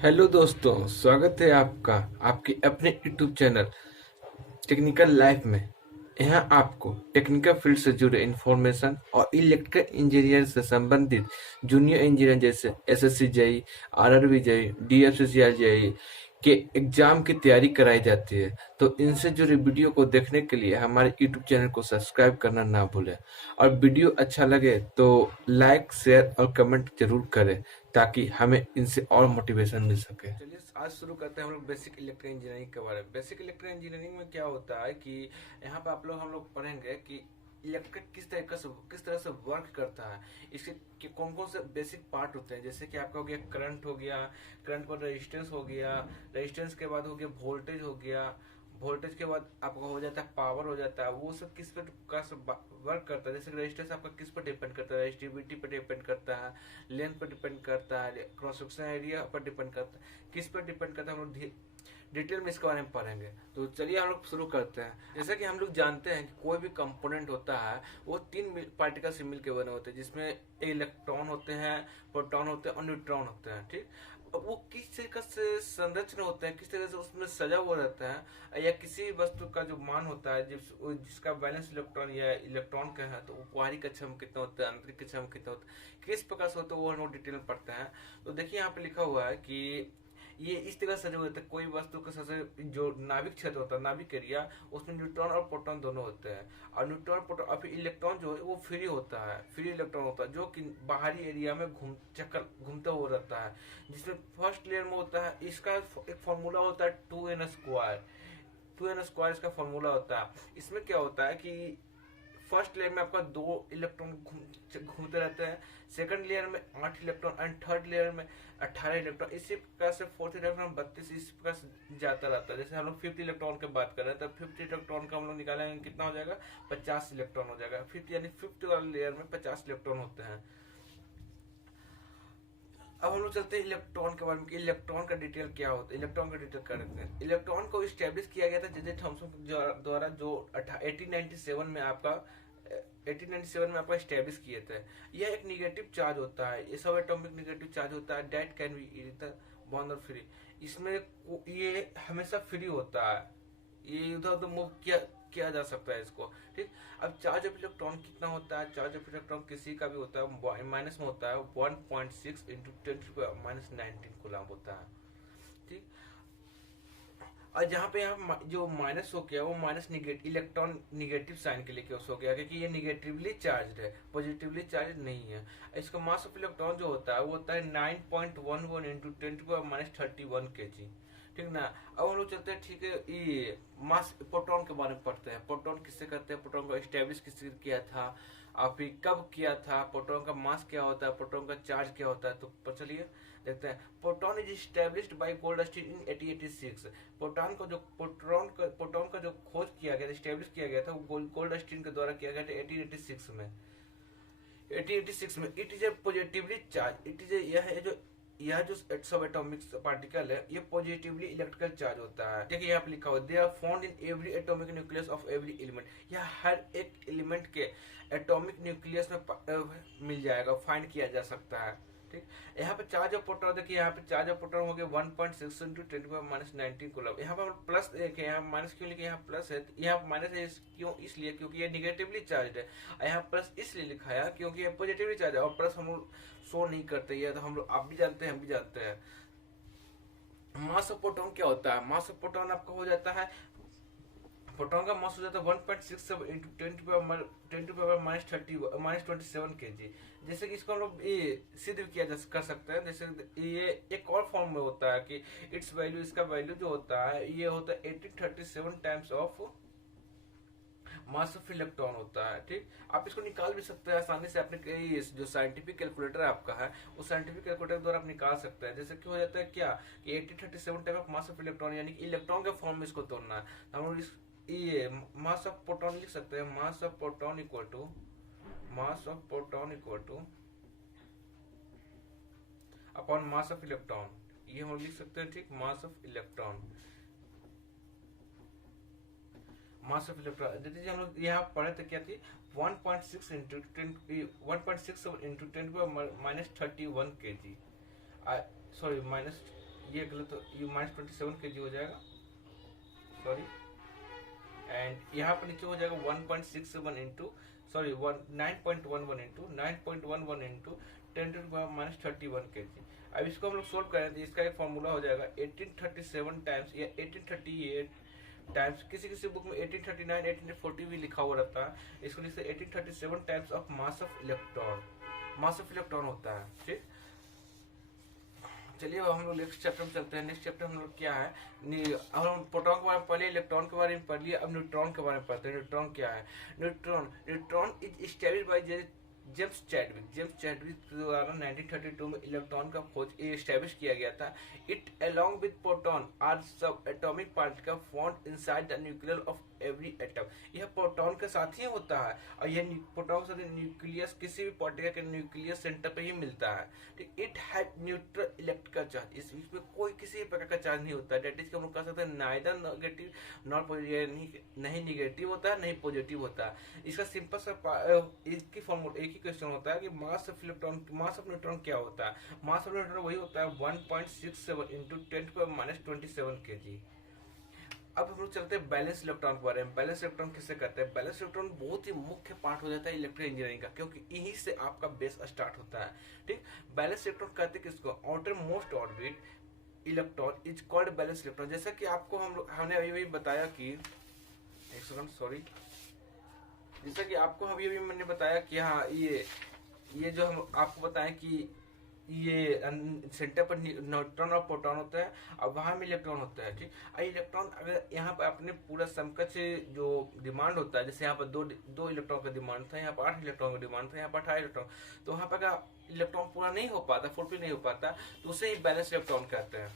Hello दोस्तों, स्वागत है आपका आपके अपने यूट्यूब चैनल टेक्निकल लाइफ में। यहाँ आपको टेक्निकल फील्ड से जुड़े इंफॉर्मेशन और इलेक्ट्रिकल इंजीनियर से संबंधित जूनियर इंजीनियर जैसे SSC JE, RRB JE, DFCCI JE के एग्जाम की तैयारी कराई जाती है। तो इनसे जुड़े वीडियो को देखने के लिए हमारे यूट्यूब चैनल को सब्सक्राइब करना ना भूलें। और वीडियो अच्छा लगे तो लाइक, शेयर और कमेंट जरूर करें ताकि हमें इनसे और मोटिवेशन मिल सके। चलिए आज शुरू करते हैं हम लोग बेसिक इलेक्ट्रिकल इंजीनियरिंग के बारे में। बेसिक इलेक्ट्रिकल इंजीनियरिंग में क्या होता है कि यहाँ पे हम लोग पढ़ेंगे कि इलेक्ट्रिक किस तरह से वर्क करता है, इसके कौन कौन से बेसिक पार्ट होते हैं। जैसे कि आपका हो गया करंट, हो गया करंट पर रेजिस्टेंस, हो गया रेजिस्टेंस के बाद हो गया वोल्टेज, हो गया वोल्टेज के बाद आपका हो जाता है पावर, हो जाता है। वो सब किस पे का वर्क करता है। जैसे रेजिस्टेंस आपका किस पर डिपेंड करता है, रेजिस्टिविटी पर डिपेंड करता है, लेंथ पर डिपेंड करता है, क्रॉस सेक्शन एरिया पर डिपेंड करता है, किस पर डिपेंड करता है। हम लोग डिटेल में इसके बारे में पढ़ेंगे। तो चलिए हम लोग शुरू करते हैं। जैसा कि हम लोग जानते हैं कि कोई भी कंपोनेंट होता है वो तीन पार्टिकल से मिलकर बने होते हैं, जिसमें इलेक्ट्रॉन होते हैं, प्रोटॉन होते हैं और न्यूट्रॉन होते हैं। ठीक, अब वो किस तरीके से संरचना होते हैं, किस तरह से उसमें सजा हुआ रहता है, या किसी वस्तु का जो मान होता है जिसका बैलेंस इलेक्ट्रॉन या इलेक्ट्रॉन का है, तो वो बाहरी कक्षा में कितना होता है, आंतरिक कक्षा में कितना होता है, किस प्रकार से होता है, वो हम लोग डिटेल में पढ़ते हैं। तो देखिए यहाँ पे लिखा हुआ है कि ये इस तरह से सजे हुए थे। कोई वस्तु का सबसे जो नाभिक क्षेत्र होता है, नाभिक एरिया, उसमें न्यूट्रॉन और प्रोटॉन दोनों होते हैं। और न्यूट्रॉन प्रोटॉन और फिर इलेक्ट्रॉन जो है वो फ्री होता है, फ्री इलेक्ट्रॉन होता है, जो कि बाहरी एरिया में घूमता हुआ रहता है। जिसमें फर्स्ट लेयर में होता है, इसका एक फॉर्मूला होता है 2n²। 2n² इसका फॉर्मूला होता है। इसमें क्या होता है कि फर्स्ट लेयर में आपका 2 इलेक्ट्रॉन घूमते रहते हैं, सेकंड लेयर में 8 इलेक्ट्रॉन एंड थर्ड लेयर में 18 इलेक्ट्रॉन। इसी प्रकार से फोर्थ इलेक्ट्रॉन 32, इस प्रकार से जाता रहता है। जैसे हम लोग फिफ्थ इलेक्ट्रॉन की बात कर रहे हैं, तो फिफ्थ इलेक्ट्रॉन का हम लोग निकालेंगे, कितना हो जाएगा, 50 इलेक्ट्रॉन हो जाएगा। फिफ्थ यानी फिफ्थ वाले लेयर में 50 इलेक्ट्रॉन होते हैं। अब हम लोग चलते हैं इलेक्ट्रॉन के बारे में कि इलेक्ट्रॉन का डिटेल क्या होता है। इलेक्ट्रॉन का डिटेल क्या रहते हैं। इलेक्ट्रॉन को स्टैब्लिश किया गया था जे थॉमसन द्वारा, जो 1897 में आपका 1897 में आपका स्टैब्लिश किए थे। यह एक निगेटिव चार्ज होता है, ये सब एटॉमिक निगेटिव चार्ज होता है, डेट कैन बी इधर बॉन्ड और फ्री। इसमें ये हमेशा फ्री होता है, ये इधर उधर मूव किया जा सकता है इसको। ठीक, अब चार्ज ऑफ इलेक्ट्रॉन कितना होता है। चार्ज ऑफ इलेक्ट्रॉन किसी का भी होता है माइनस में होता है 1.6 इंटू 10⁻19 कूलम होता है। ठीक, और जहाँ पे यहाँ जो माइनस हो गया वो माइनस इलेक्ट्रॉन निगेटिव साइन के लिए क्यों हो गया, क्योंकि ये निगेटिवली चार्ज है, पॉजिटिवली चार्ज नहीं है। इसका मास ऑफ इलेक्ट्रॉन जो होता है वो होता है 9.11 इंटू 10⁻31 kg। ठीक ना। अब हम लोग चलते हैं, ठीक है, ये मास प्रोटॉन के बारे में पढ़ते हैं। प्रोटॉन किससे करते हैं, प्रोटॉन को एस्टेब्लिश किससे किया था, और फिर कब किया था, प्रोटॉन का मास क्या होता है, प्रोटॉन का चार्ज क्या होता है। तो चलिए देखते हैं। Proton is established bye Goldstein in 1886। Proton का जो खोज किया गया था, स्टैब्लिश किया गया था, वो गोल्डस्टीन के द्वारा किया गया था 1886 में। 1886 में it is a positively charge, it is यह जो सब एटॉमिक पार्टिकल है ये पॉजिटिवली इलेक्ट्रिकल चार्ज होता है। देखिए यहाँ पे लिखा हुआ, they are found in every atomic nucleus of every element. यह हर एक एलिमेंट के एटॉमिक न्यूक्लियस में मिल जाएगा, फाइंड किया जा सकता है। ठीक, यहाँ पे चार्ज ऑफ प्रोटॉन देखिए, यहाँ पे चार्ज ऑफ प्रोटॉन हो गया 1.6 इंटू 10⁻19 कूलम। यहाँ पर प्लस देखे, यहाँ माइनस क्यों लिखे, यहाँ प्लस है, यहाँ माइनस है क्यों, इसलिए क्योंकि ये निगेटिवली चार्ज है। यहाँ प्लस इसलिए लिखा है क्योंकि ये पॉजिटिवली चार्ज है, और प्लस हम लोग शो नहीं करते, ये तो हम लोग आप भी जानते हैं, हम भी जानते हैं। मास ऑफ प्रोटॉन क्या होता है। मास ऑफ प्रोटॉन आपका हो जाता है, प्रोटॉन का मास हो जाता है 1.67 इंटू 10⁻27 kg। जैसे कि इसको हम लोग ये सिद्ध किया कर सकते हैं। जैसे ये एक और फॉर्म में होता है कि इट्स वैल्यू, इसका वैल्यू जो होता है ये होता है 1837 times of mass of electron होता है। ठीक, आप इसको निकाल भी सकते हैं आसानी से। अपने जो साइंटिफिक कैलकुलेटर आपका है उस साइंटिफिक कैलकुलेटर द्वारा आप निकाल सकते हैं। जैसे कि हो जाता है क्या कि 1837 time of mass of electron, यानी कि इलेक्ट्रॉन के फॉर्म में इसको तोड़ना है। हम लोग ये मास ऑफ प्रोटॉन लिख सकते हैं, mass of proton equal two upon mass of electron, ये हम लिख सकते हैं। ठीक, mass of electron, mass of electron देखिए हम लोग यहाँ पढ़े थे क्या थी, 1.6 into 1.67 into 10⁻31 kg, sorry minus ये गलत, ये -27 kg हो जाएगा, सॉरी। एंड यहाँ पर नीचे हो जाएगा 1.67 into, sorry 9.11 into 9.11 into 10⁻³ kg। अब इसको हम लोग सोल्व करें तो इसका एक फॉर्मूला हो जाएगा 1837 टाइम्स या 1838 टाइम्स, किसी किसी बुक में 1839 1840 भी लिखा हुआ रहता है, इसको लिखते 1837 times of mass of electron, mass of electron होता है। ठीक, चलिए अब हम लोग नेक्स्ट चैप्टर में चलते हैं। नेक्स्ट चैप्टर हम लोग क्या है, अब हम प्रोटॉन के बारे में पढ़ लिए, इलेक्ट्रॉन के बारे में पढ़ लिए, अब न्यूट्रॉन के बारे में पढ़ते हैं। न्यूट्रॉन क्या है? Neutron is established by James Chadwick द्वारा 1932 में इलेक्ट्रॉन का खोज एस्टैब्लिश किया गया था। It along with proton are subatomic particle found inside the nucleus of every atom. यह प्रोटॉन के साथ ही होता है और यह प्रोटॉन के साथ न्यूक्लियस किसी भी पार्टिकल के न्यूक्लियस सेंटर पे ही मिलता है। It have neutral electrical charge, इसमें कोई किसी प्रकार का चार्ज नहीं होता है। डेट इज हम लोग कह सकते हैं नाइदर नेगेटिव नॉट पॉजिटिव, नहीं निगेटिव होता है नहीं पॉजिटिव होता है। इसका सिंपल सा इसकी फॉर्मूला एक ही क्वेश्चन होता है कि mass of electron, mass of neutron क्या होता है? मास ऑफ न्यूट्रॉन वही होता है 1.67 इंटू 10⁻27 kg। अब हम लोग चलते हैं बैलेंस इलेक्ट्रॉन के बारे में। बैलेंस इलेक्ट्रॉन किसे कहते हैं? बैलेंस इलेक्ट्रॉन बहुत ही मुख्य पार्ट हो जाता है इलेक्ट्रिकल इंजीनियरिंग का, क्योंकि यहीं से आपका बेस स्टार्ट होता है। ठीक, बैलेंस इलेक्ट्रॉन कहते हैं किसको? Outer most orbit electron is called balance electron. जैसा कि आपको हमने अभी बताया कि, एक सेकंड सॉरी, जैसा कि आपको अभी मैंने बताया कि हाँ ये जो हम आपको बताएं कि ये सेंटर पर न्यूट्रॉन और प्रोटॉन होता है और वहां में इलेक्ट्रॉन होता है। ठीक, इलेक्ट्रॉन अगर यहाँ पर अपने पूरा समकक्ष जो डिमांड होता है, जैसे यहाँ पर दो इलेक्ट्रॉन का डिमांड था, यहाँ पर 8 इलेक्ट्रॉन का डिमांड था, यहाँ पर 18 इलेक्ट्रॉन, तो वहां पर अगर इलेक्ट्रॉन पूरा नहीं हो पाता, फुलफिल नहीं हो पाता, तो उसे ही बैलेंस इलेक्ट्रॉन कहते हैं।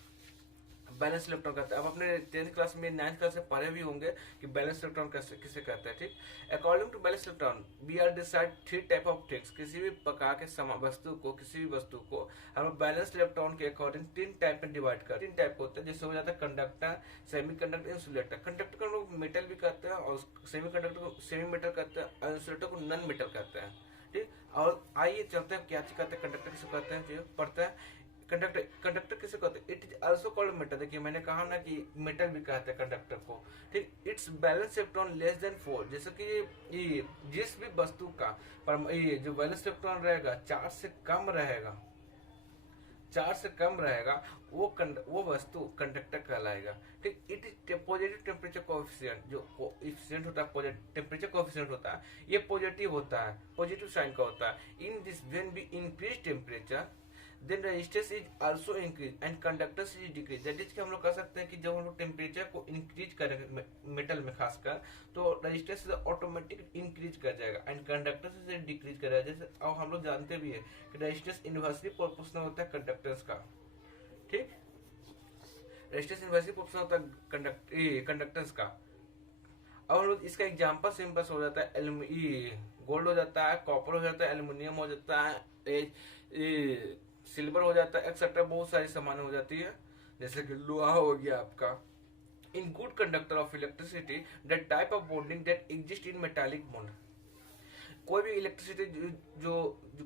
बैलेंस इलेक्ट्रॉन कहते हैं। अब अपने 10th क्लास में 9th क्लास में पढ़े भी होंगे कि बैलेंस इलेक्ट्रॉन किसे कहते हैं। ठीक, according to valence electron we are decide 3 type of things. किसी भी प्रकार के किसी भी वस्तु को हम बैलेंस इलेक्ट्रॉन के अकॉर्डिंग 3 टाइप में डिवाइड कर, 3 टाइप होते हैं, जैसे हो जाता है conductor, semiconductor, insulator. Conductor को लोग मेटल भी कहते हैं और सेमी कंडक्टर को सेमी मेटल कहते हैं और इंसुलेटर को नॉन मेटल कहते हैं। ठीक, और आइए चलते हैं क्या चीज कहते हैं, कंडक्टर किसे कहते हैं, जो पढ़ते हैं। कंडक्टर किसे कहते हैं? It is also called metal. देखिए मैंने कहा ना कि मेटल भी कहते हैं कंडक्टर को। ठीक, it's valence electron less than 4, जैसे कि ये जिस भी वस्तु का ये जो बैलेंस इलेक्ट्रॉन रहेगा 4 से कम रहेगा, 4 से कम रहेगा, वो वस्तु कंडक्टर कहलाएगा। ठीक, it is positive temperature coefficient, जो कोएफिशिएंट होता है टेम्परेचर कोएफिशिएंट होता है, ये पॉजिटिव होता है, पॉजिटिव साइन का होता है। In this when we increase temperature then resistance is also increase and conductance is decrease. That is कि हम लोग कह सकते हैं कि जब हम लोग टेम्परेचर को इंक्रीज करेंगे मेटल में खासकर, तो रेजिस्टेंस ऑटोमेटिक इंक्रीज कर जाएगा एंड कंडक्टेंस से डिक्रीज करेगा। जैसे और हम लोग जानते भी है कि रेजिस्टेंस इनवर्सली प्रोपोर्शनल होता है कंडक्टेंस का। ठीक, रेजिस्टेंस इनवर्सली प्रोपोर्शनल होता है कंडक्टेंस का। अब हम लोग इसका एग्जाम्पल सिंपल हो जाता है, गोल्ड हो जाता है, कॉपर हो जाता है, एल्यूमिनियम हो जाता है, सिल्वर हो जाता है, एक्सेट्रा बहुत सारी सामान हो जाती है, जैसे कि लोहा हो गया आपका। In good conductor of electricity the type of bonding that exist in metallic bond. कोई भी इलेक्ट्रिसिटी जो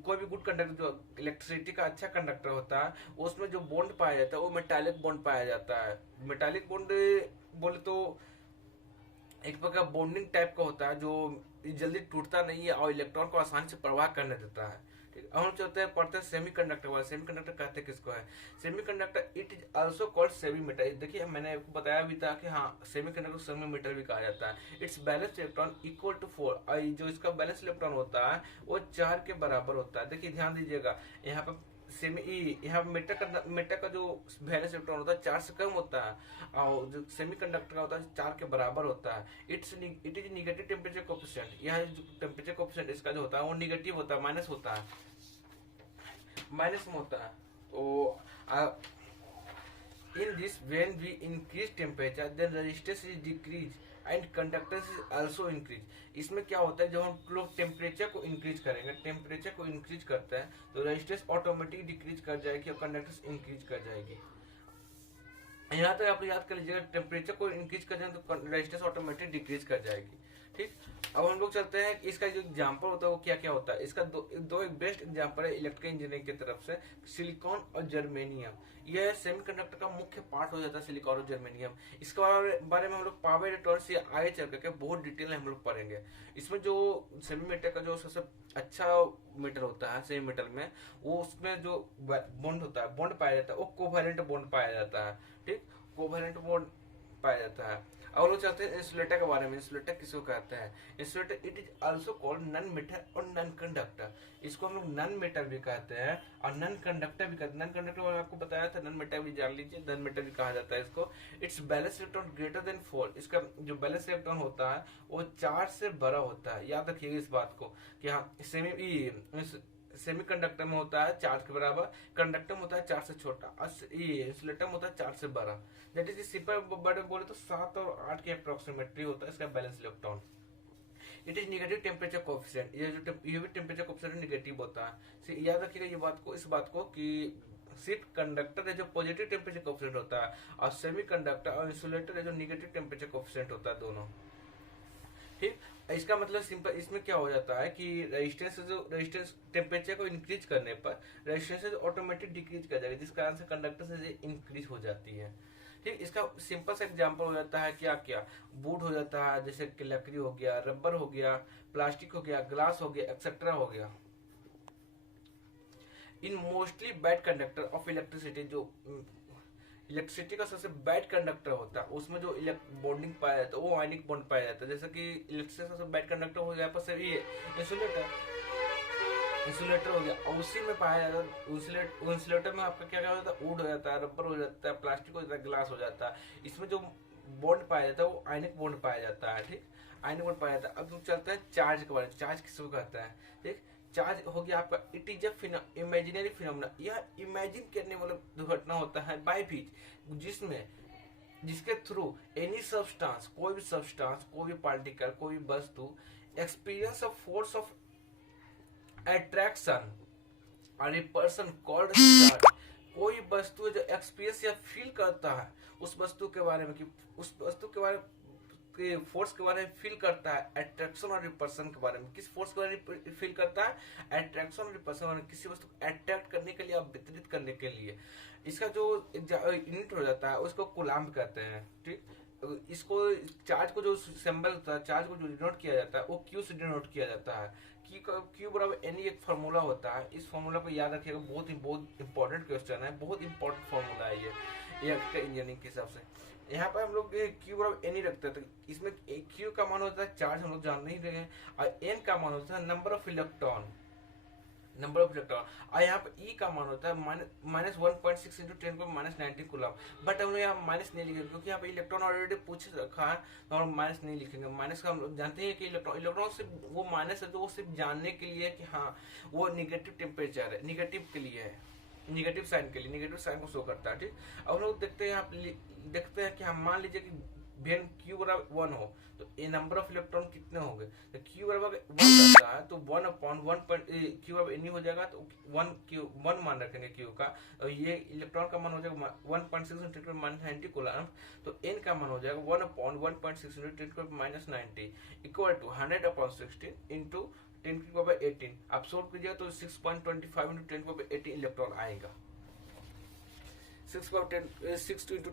कोई भी गुड कंडक्टर जो इलेक्ट्रिसिटी का अच्छा कंडक्टर होता है, उसमें जो बॉन्ड पाया जाता है वो मेटालिक बॉन्ड पाया जाता है। मेटालिक बॉन्ड बोले तो एक प्रकार बॉन्डिंग टाइप का होता है जो जल्दी टूटता नहीं है और इलेक्ट्रॉन को आसानी से प्रवाह करने देता है। ठीक, हम चलते हैं पढ़ते हैं सेमीकंडक्टर वाला। सेमीकंडक्टर कहते हैं किसको है? Semiconductor it is also called semi metal. देखिए मैंने आपको बताया भी था कि हाँ सेमीकंडक्टर सेमी मेटल भी कहा जाता है। It's valence electron equal to 4, और जो इसका बैलेंस इलेक्ट्रॉन होता है वो 4 के बराबर होता है। देखिए ध्यान दीजिएगा, यहाँ पे यहाँ मेटर का जो बैलेंस इलेक्ट्रॉन होता है 4 से कम होता है और जो सेमीकंडक्टर का होता है 4 के बराबर होता है। It is negative temperature coefficient. यहाँ जो टेम्परेचर कोएफिशिएंट इसका जो होता है वो निगेटिव होता है, माइनस होता है, माइनस में होता है। तो in this when we increase temperature then resistance is decrease and conductance is also increase. इसमें क्या होता है, जब हम लोग टेम्परेचर को इंक्रीज करेंगे, टेम्परेचर को इंक्रीज करते हैं तो रेजिस्टेंस ऑटोमेटिक डिक्रीज कर जाएगी और कंडक्टेंस इंक्रीज कर जाएगी। यहाँ तक आप याद कर लीजिएगा, टेम्परेचर को इंक्रीज कर जाए तो रेजिस्टेंस ऑटोमेटिक डिक्रीज कर जाएगी। ठीक, अब हम लोग चलते हैं कि इसका जो एग्जाम्पल होता है वो क्या क्या होता है। इसका दो एक बेस्ट एग्जाम्पल है इलेक्ट्रिकल इंजीनियरिंग की तरफ से, सिलिकॉन और जर्मेनियम। यह सेमीकंडक्टर का मुख्य पार्ट हो जाता है, सिलिकॉन और जर्मेनियम। इसके बारे में हम लोग पावर इलेक्ट्रॉनिक्स या आगे चल करके बहुत डिटेल हम लोग पढ़ेंगे। इसमें जो सेमी मेटल का जो सबसे अच्छा मेटल होता है सेमी मेटल में, वो उसमें जो बॉन्ड होता है, बॉन्ड पाया जाता है, वो कोवैलेंट बॉन्ड पाया जाता है। ठीक, कोवैलेंट बॉन्ड पाया जाता है। और वो चाहते हैं इंसुलेटर के बारे में। इंसुलेटर किसको कहते हैं? Insulator it is also called non metal और नॉन कंडक्टर। इसको हम लोग नॉन मेटल भी कहते हैं और नॉन कंडक्टर भी कहते हैं। नॉन कंडक्टर मैंने आपको बताया था, नॉन मेटल भी जान लीजिए, नॉन मेटल भी कहा जाता है इसको। It's valence electron greater than 4। इसका जो बैलेंस इलेक्ट्रॉन होता है वो 4 से बड़ा होता है। याद रखिएगा इस बात को कि हाँ, सेमीकंडक्टर में होता है 4 के बराबर, कंडक्टर में होता है 4 से छोटा, और ये इंसुलेटर में होता है 4 से बड़ा। दैट इज सिंपल वर्ड में बोले तो 7 और 8 के अप्रोक्सीमेटली होता है इसका balance electron. It is negative temperature coefficient. ये भी टेम्परेचर कोएफिशिएंट निगेटिव होता है। याद रखिएगा इस बात को कि सिर्फ कंडक्टर है जो पॉजिटिव टेम्परेचर कोएफिशिएंट होता है, और सेमीकंडक्टर और इंसुलेटर है जो निगेटिव टेम्परेचर कोएफिशिएंट होता है, दोनों। ठीक, इसका मतलब सिंपल इसमें क्या हो जाता है कि रेजिस्टेंस टेम्परेचर को इंक्रीज करने पर रेजिस्टेंस ऑटोमेटिक डिक्रीज कर जाएगा, जिस कारण से कंडक्टर से इंक्रीज हो जाती है। ठीक, इसका सिंपल सा एग्जांपल हो जाता है क्या क्या, वुड हो जाता है, जैसे कि लकड़ी हो गया, रबर हो गया, प्लास्टिक हो गया, ग्लास हो गया, एक्सेट्रा हो गया। इन mostly bad conductor of electricity, जो इलेक्ट्रिसिटी का सबसे बैड कंडक्टर होता है, उसमें जो बॉन्डिंग पाया जाता है वो आयनिक बॉन्ड पाया जाता है। जैसे कि इलेक्ट्रिसिटी का सबसे बैड कंडक्टर हो गया पर ये इंसुलेटर हो गया, और उसी में पाया जाता है। इंसुलेटर में आपका क्या क्या हो जाता है, वुड हो जाता है, रबर हो जाता है, प्लास्टिक हो जाता है, ग्लास हो जाता है। इसमें जो बॉन्ड पाया जाता है वो आयनिक बॉन्ड पाया जाता है। ठीक, आयनिक बॉन्ड पाया जाता है। अब चलता है चार्ज के बारे में। चार्ज किसको कहता है? ठीक, चार्ज हो गया आपका, इट इज इमेजिनरी फिनोमेना। यह इमेजिन करने वाला दुर्घटना होता है बाय बीच जिसके थ्रू एनी सब्सटेंस, कोई भी पार्टिकल, कोई भी वस्तु experience of force of attraction और ए पर्सन कॉल्ड चार्ज। कोई वस्तु है जो एक्सपीरियंस या फील करता है उस वस्तु के बारे में, कि उस वस्तु के बारे के फोर्स के बारे में फील करता है, अट्रैक्शन और रिपल्सन के बारे में। किस फोर्स के बारे में फील करता है? अट्रैक्शन और रिपल्सन, किसी वस्तु को अट्रैक्ट करने के लिए और वितरित करने के लिए। इसका जो यूनिट हो जाता है उसको कूलाम्ब कहते हैं। ठीक, इसको चार्ज को जो सिंबल होता है, चार्ज को जो डिनोट किया जाता है वो क्यू से डिनोट किया जाता है। क्यू बराबर एनी एक फार्मूला होता है। इस फार्मूला को याद रखिएगा, बहुत इंपॉर्टेंट क्वेश्चन है, बहुत इंपॉर्टेंट फार्मूला है ये इंजीनियरिंग के हिसाब से। यहाँ पर हम लोग क्यू बराबर एन ही रखते हैं, तो इसमें क्यू का मान होता है चार्ज, हम लोग जान नहीं रहे हैं, और एन का मान होता है नंबर ऑफ इलेक्ट्रॉन। और यहाँ पे ई का मान होता है -1.6 इंटू 10⁻⁻19 कूलम। बट हम लोग यहाँ माइनस नहीं लिखेंगे क्योंकि यहाँ पे इलेक्ट्रॉन ऑलरेडी पूछ रखा है, तो हम माइनस नहीं लिखेंगे। माइनस का हम लोग जानते हैं कि इलेक्ट्रॉन सिर्फ वो माइनस है तो वो सिर्फ जानने के लिए कि हाँ वो निगेटिव टेम्परेचर है, निगेटिव के लिए है, निगेटिव साइन के लिए, निगेटिव साइन को शो करता है। ठीक, अब हम लोग देखते हैं कि हम मान लीजिए कि वेन क्यू बराबर 1 हो तो ए नंबर ऑफ इलेक्ट्रॉन कितने होंगे, तो क्यू बराबर 1 रहता है तो 1/1 क्यू बराबर एन हो जाएगा, तो 1 मान रखेंगे क्यू का, और ये इलेक्ट्रॉन का मान हो जाएगा 1.6 × 10⁻90 कूलम, तो एन का मान हो जाएगा 1/1.6 × 10⁻90 इक्वल टू 100/16 इंटू 10⁻18। आप सोल्व कीजिएगा तो 6.25 इंटू 10⁻18 इलेक्ट्रॉन आएगा। 6.25 इंटू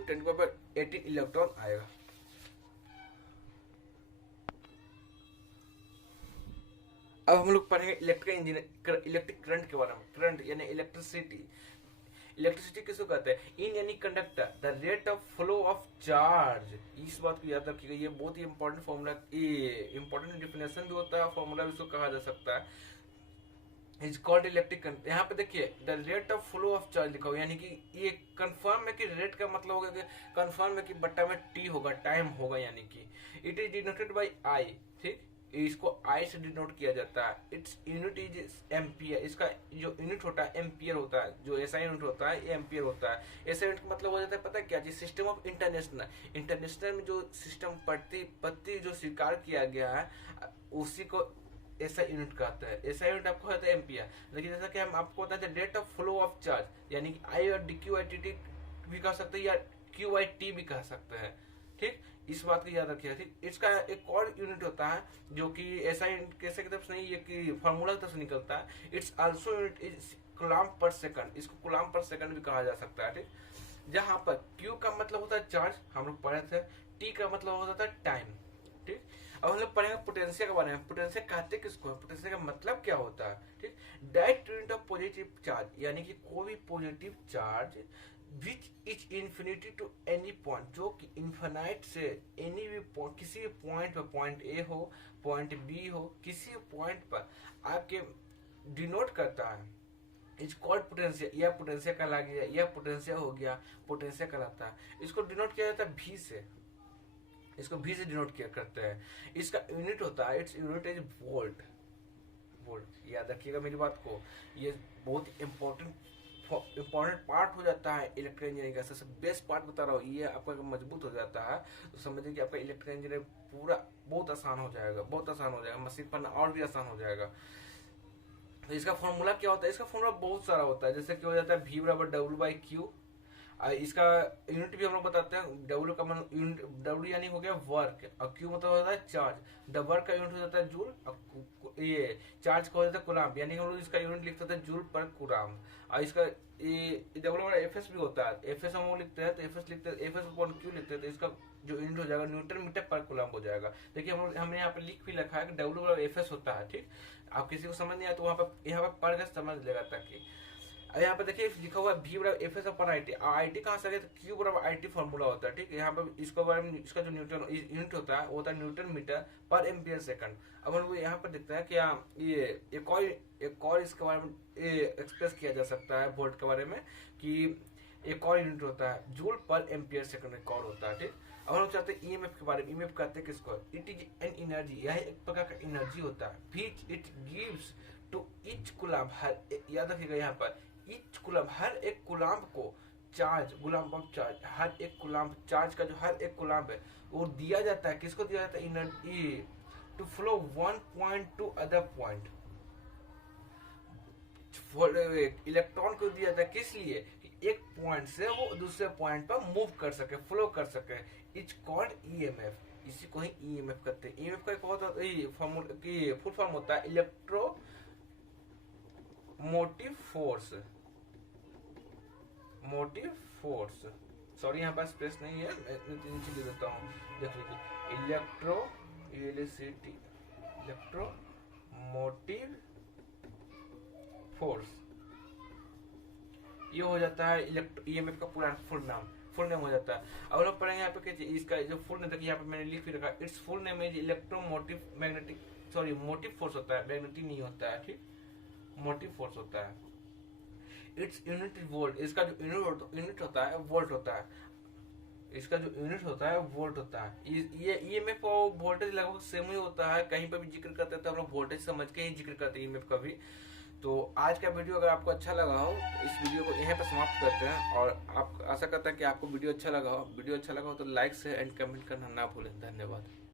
10⁻18 इलेक्ट्रॉन आएगा। अब हम लोग पढ़ेंगे इलेक्ट्रिक करंट के बारे में। करंट यानी इलेक्ट्रिसिटी किसको कहते हैं? इन यानी conductor the rate of flow of charge. इस बात को याद रखिएगा, ये बहुत ही इंपॉर्टेंट फॉर्मूला, इंपॉर्टेंट डिफिनेशन भी होता है, फॉर्मूला भी इसको कहा जा सकता है। Is called electric current. यहाँ पे देखिए the rate of flow of charge लिखा हुआ, यानी कि ये कंफर्म है कि रेट का मतलब होगा कि कंफर्म है कि बट्टा में टी होगा, टाइम होगा, यानी कि इट इज डिनोटेड बाय आई। ठीक, इसको आई से डिनोट किया जाता है। Its unit is ampere. इसका जो यूनिट होता है एम्पियर होता है, जो ऐसा यूनिट होता है ये एम्पियर होता है। ऐसा यूनिट का मतलब हो जाता है पता है क्या जी? सिस्टम ऑफ इंटरनेशनल में जो सिस्टम पत्ती जो स्वीकार किया गया है उसी को ऐसा यूनिट कहता है। ऐसा यूनिट आपको होता है एम्पियर। लेकिन जैसा कि हम आपको बताते हैं rate of flow of charge, यानी कि आई और डी क्यू आई टी भी कह सकते हैं या क्यू आई टी भी कह सकते हैं। ठीक, इस बात को याद रखिएगा। ठीक, इसका एक और यूनिट होता है जो कि ऐसा कैसे की तरफ से नहीं है कि फॉर्मूला की तरफ से निकलता है। It's also unit is coulomb पर सेकंड, इसको कूलम्ब पर सेकंड भी कहा जा सकता है। ठीक, जहां पर Q का मतलब होता है चार्ज, हम लोग पढ़े थे। T का मतलब होता है टाइम। ठीक, अब हम लोग पढ़ेंगे पोटेंशियल के बारे में। पोटेंशियल कहते किसको है, पोटेंशियल का मतलब क्या होता है। ठीक, direct unit of positive charge, यानी कि कोई भी positive charge which is infinity to any point, जो कि इन्फिनाइट से एनी भी पॉइंट, किसी भी पॉइंट पर, पॉइंट ए हो, पॉइंट बी हो, किसी भी पॉइंट पर आके डिनोट करता है, इज कॉल्ड पोटेंशियल। यह पोटेंशियल कहला गया, यह पोटेंशियल हो गया, पोटेंशियल कहलाता है। इसको डिनोट किया जाता है भी से, इसको भी से डिनोट किया करते हैं। इसका यूनिट होता है, its unit is volt. Volt याद रखिएगा मेरी बात को, ये बहुत इंपॉर्टेंट पार्ट हो जाता है इलेक्ट्रिकल इंजीनियरिंग का। सबसे बेस्ट पार्ट बता रहा हूँ, ये आपका मजबूत हो जाता है तो समझिए कि आपका इलेक्ट्रिकल इंजीनियरिंग पूरा बहुत आसान हो जाएगा, बहुत आसान हो जाएगा, मशीन पढ़ना और भी आसान हो जाएगा। तो इसका फॉर्मूला क्या होता है, इसका फॉर्मूला बहुत सारा होता है, जैसे कि हो जाता है V बराबर W/Q। इसका यूनिट भी हम लोग बताते हैं। W का यूनिट, W यानी हो गया वर्क, और Q मतलब होता है चार्ज। द वर्क का यूनिट हो जाता है जूल, और ये चार्ज का हो जाता है कूलम्ब, यानी हम लोग इसका यूनिट लिख सकते हैं जूल पर कूलम्ब। और इसका ये W वाला FS भी होता है, FS हम लोग लिखते हैं तो FS लिखते हैं, FS अपॉन Q लिखते हैं, तो इसका जो यूनिट हो जाएगा न्यूटन मीटर पर कूलम्ब हो जाएगा। देखिए हमने यहाँ पे लिख भी रखा है कि W बराबर FS होता है। ठीक, आप किसी को समझ नहीं आया तो वहाँ पर यहाँ पर पढ़ कर समझ लेगा। ताकि यहाँ पे देखिए लिखा हुआ है V बराबर FS अपॉन IT। IT कहाँ से आ गया, तो Q बराबर IT फॉर्मूला होता है। ठीक, यहाँ पे इसको बारे में, इसका जो न्यूटन यूनिट होता है वो होता है न्यूटन मीटर पर एम्पियर सेकंड। अब हम यहाँ पर देखते हैं कि ये एक और इसके बारे में एक्सप्रेस किया जा सकता है वोल्ट के बारे में, कि एक और यूनिट होता है जूल पर एम्पियर सेकंड, एक और होता है। ठीक, अब हम चाहते हैं EMF के बारे में। EMF कहते हैं किसको, इट इज एन एनर्जी, यह एक प्रकार का एनर्जी होता है, which it gives to each coulomb. याद रखिएगा यहाँ पर ईच कूलम्ब, हर एक कूलम्ब को चार्ज, कूलम्ब ऑफ चार्ज, हर एक कूलम्ब चार्ज का जो हर एक कूलम्ब है वो दिया जाता है, किसको दिया जाता है, energy to flow one point to other point. Electron को दिया जाता है किस लिए, एक पॉइंट से वो दूसरे पॉइंट पर मूव कर सके, फ्लो कर सके। इट्स कॉल्ड EMF, इसी को ही EMF कहते हैं। EMF का एक फुल फॉर्म होता है electro motive force. Motive force, sorry यहाँ पास स्पेस नहीं है, मैं नीचे दे देता हूँ, देख लीजिए। इलेक्ट्रो मोटिव फोर्स, ये हो जाता है EMF का पूरा फुल नेम हो जाता है। अब लोग पढ़ेंगे यहाँ पे कि इसका जो फुल नेम, देखिए यहाँ पे मैंने लिख भी रखा, it's full name is electromotive magnetic, sorry motive force होता है, मैग्नेटिक नहीं होता है। ठीक, मोटिव फोर्स होता है। इट्स यूनिट वोल्ट, इसका जो यूनिट होता है वोल्ट होता है, इसका जो यूनिट होता है वोल्ट होता है। ये EMF और वोल्टेज लगभग सेम ही होता है, कहीं पर भी जिक्र करते हैं तो हम लोग वोल्टेज समझ के ही जिक्र करते हैं EMF का भी। तो आज का वीडियो अगर आपको अच्छा लगा हो तो इस वीडियो को यहीं पर समाप्त करते हैं, और आप आशा करते हैं कि आपको वीडियो अच्छा लगा हो। वीडियो अच्छा लगा हो तो लाइक से एंड कमेंट करना ना भूलें। धन्यवाद।